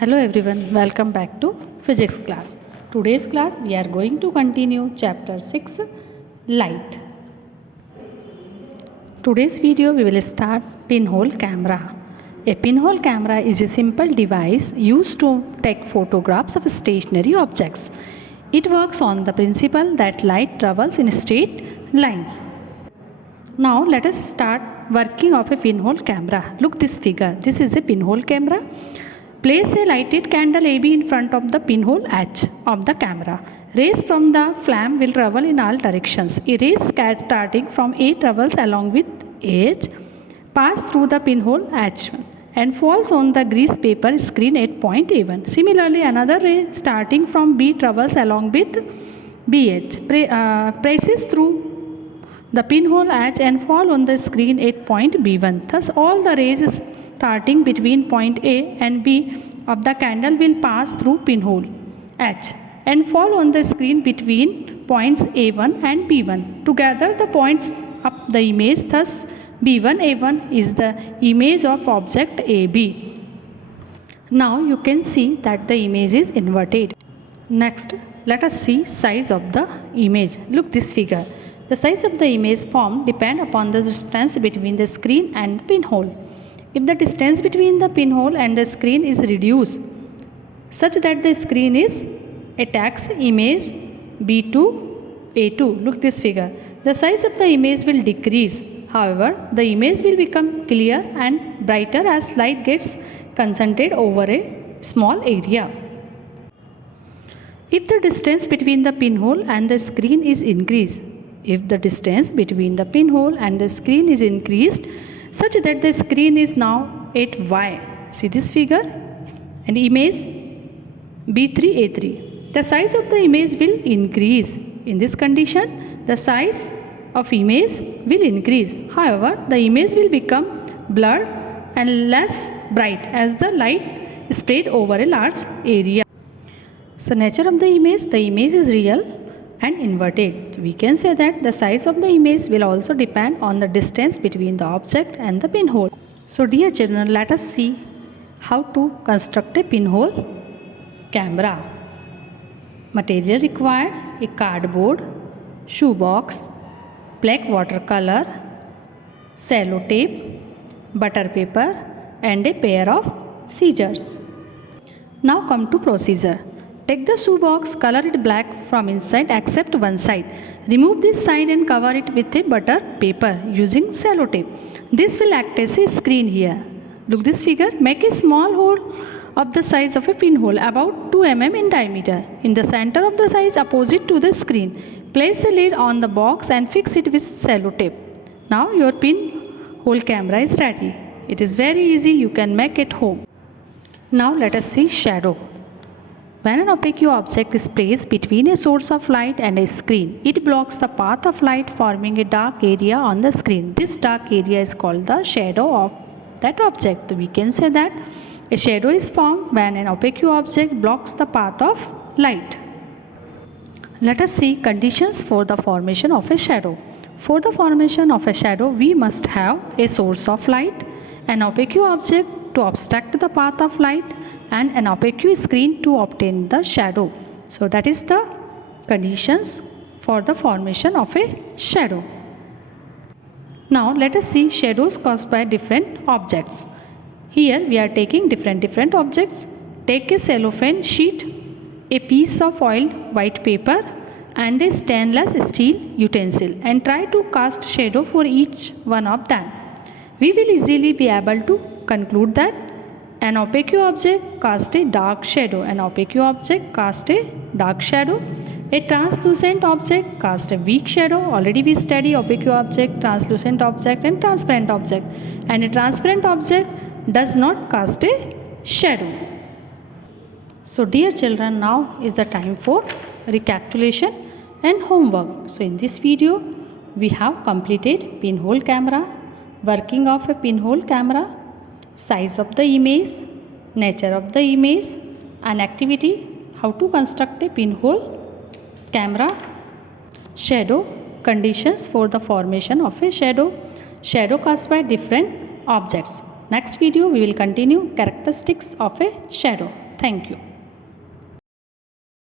Hello everyone, welcome back to physics class. Today's class we are going to continue chapter 6 light. Today's video we will start pinhole camera. A pinhole camera is a simple device used to take photographs of stationary objects. It works on the principle that light travels in straight lines. Now let us start working of a pinhole camera. Look this figure. This is a pinhole camera. Place a lighted candle AB in front of the pinhole H of the camera. Rays from the flame will travel in all directions. A ray starting from A travels along with H, pass through the pinhole H and falls on the grease paper screen at point A1. Similarly, another ray starting from B travels along with BH, passes through the pinhole H and fall on the screen at point B1. Thus, all the rays starting between point A and B of the candle will pass through pinhole H and fall on the screen between points A1 and B1. Together the points up the image, thus B1 A1 is the image of object AB. Now you can see that the image is inverted. Next, let us see size of the image. Look this figure. The size of the image formed depend upon the distance between the screen and the pinhole. If the distance between the pinhole and the screen is reduced such that the screen is a text image B2 A2, look this figure, the size of the image will decrease. However, the image will become clear and brighter as light gets concentrated over a small area. If the distance between the pinhole and the screen is increased, such that the screen is now at Y. See this figure and image B3A3. The size of the image will increase. In this condition, the size of image will increase. However, the image will become blurred and less bright as the light spread over a large area. So, nature of the image is real and inverted. We can say that the size of the image will also depend on the distance between the object and the pinhole. So dear children, let us see how to construct a pinhole camera. Material required: a cardboard, shoebox, black watercolor, cello tape, butter paper and a pair of scissors. Now come to procedure. Take the shoebox, color it black from inside except one side. Remove this side and cover it with a butter paper using cello tape. This will act as a screen here. Look this figure. Make a small hole of the size of a pinhole about 2 mm in diameter in the center of the size opposite to the screen. Place the lid on the box and fix it with cello tape. Now your pinhole camera is ready. It is very easy. You can make it home. Now let us see shadow. When an opaque object is placed between a source of light and a screen, it blocks the path of light, forming a dark area on the screen. This dark area is called the shadow of that object. We can say that a shadow is formed when an opaque object blocks the path of light. Let us see conditions for the formation of a shadow. For the formation of a shadow, we must have a source of light, an opaque object to obstruct the path of light, and an opaque screen to obtain the shadow. So that is the conditions for the formation of a shadow. Now let us see shadows caused by different objects. Here we are taking different objects. Take a cellophane sheet, a piece of oiled white paper and a stainless steel utensil and try to cast shadow for each one of them. We will easily be able to conclude that an opaque object casts a dark shadow, an opaque object casts a dark shadow, a translucent object casts a weak shadow. Already we study opaque object, translucent object and transparent object, and a transparent object does not cast a shadow. So dear children, now is the time for recapitulation and homework. So in this video we have completed pinhole camera, working of a pinhole camera, size of the image, nature of the image, an activity, how to construct a pinhole camera, shadow, conditions for the formation of a shadow, shadow cast by different objects. Next video we will continue characteristics of a shadow. Thank you.